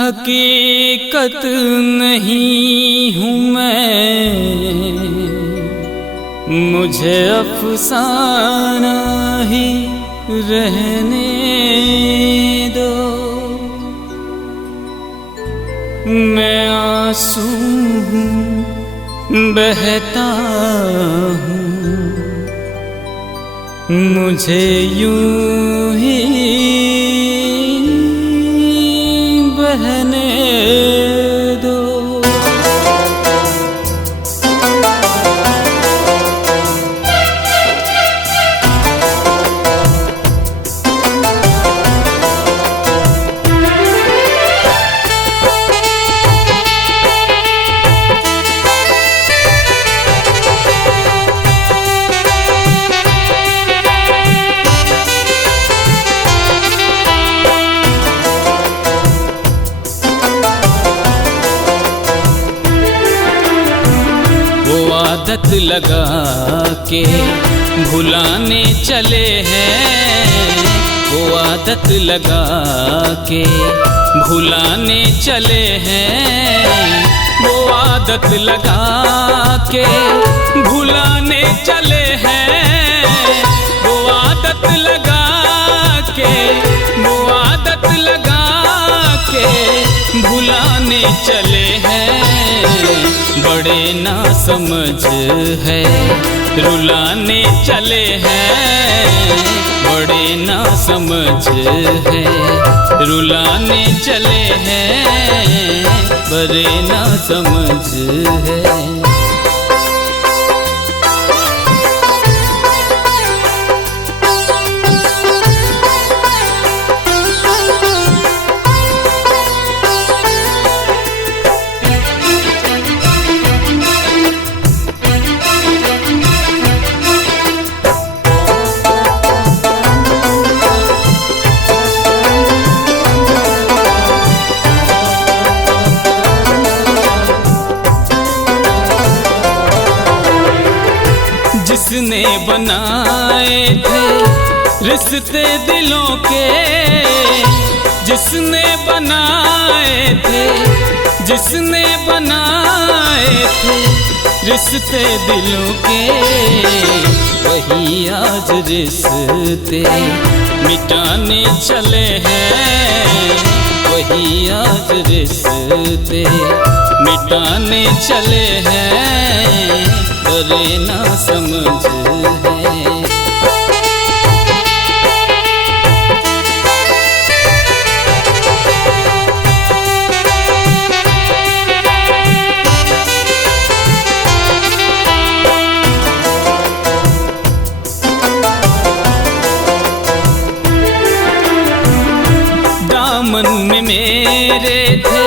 हकीकत नहीं हूँ मैं, मुझे अफसाना ही रहने दो। मैं आंसू हूँ, बहता हूँ, मुझे यूं ही बहने दो। आदत लगा के भुलाने चले हैं, वो आदत लगा के भुलाने चले हैं, वो आदत लगा के भुलाने चले हैं, वो आदत लगा के, वो आदत लगा के भुलाने चले हैं। बड़े ना समझ है रुलाने चले हैं, बड़े ना समझ है रुलाने चले हैं, बड़े ना समझ है। जिसने बनाए थे रिश्ते दिलों के, जिसने बनाए थे, जिसने बनाए थे रिश्ते दिलों के, वही आज रिश्ते मिटाने चले हैं, वही आज रिश्ते मिटाने चले हैं, बड़े ना समझ है। दामन में मेरे थे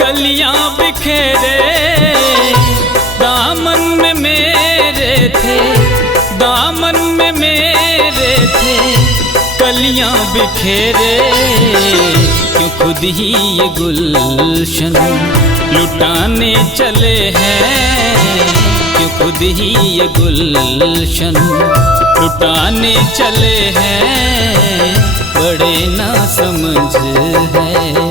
कलियां बिखेरे, दामन में मेरे थे, दामन में मेरे थे कलियां बिखेरे, क्यों खुद ही ये गुलशन लुटाने चले हैं, क्यों खुद ही ये गुलशन लुटाने चले हैं, बड़े ना समझ है।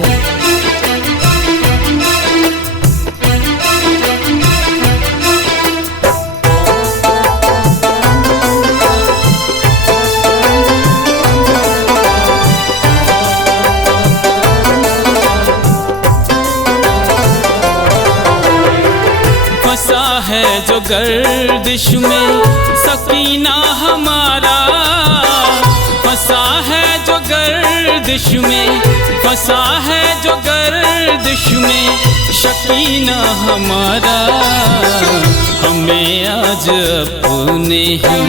फंसा है जो गर्दिश में सकीना हमारा, फंसा है जो गर्दिश में, फंसा है जो गर्दिश में शकीना हमारा, हमें आज अपने ही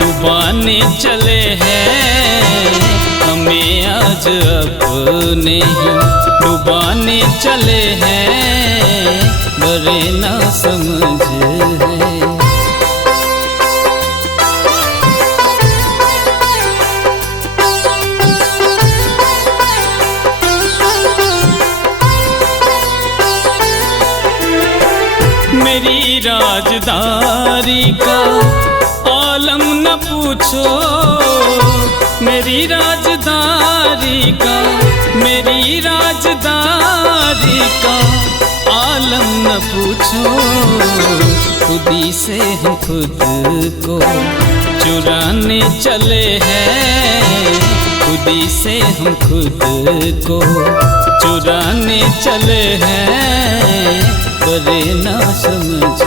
डुबाने चले हैं, हमें आज अपने ही डुबाने चले हैं, बड़े ना समझ है। मेरी राजदारी का आलम न पूछो, मेरी राजदारी राजदारी का, मेरी राजदारी का आलम न पूछो। खुद ही से हम खुद को चुराने चले हैं, खुद ही से हम खुद को चुराने चले हैं, करे ना समझ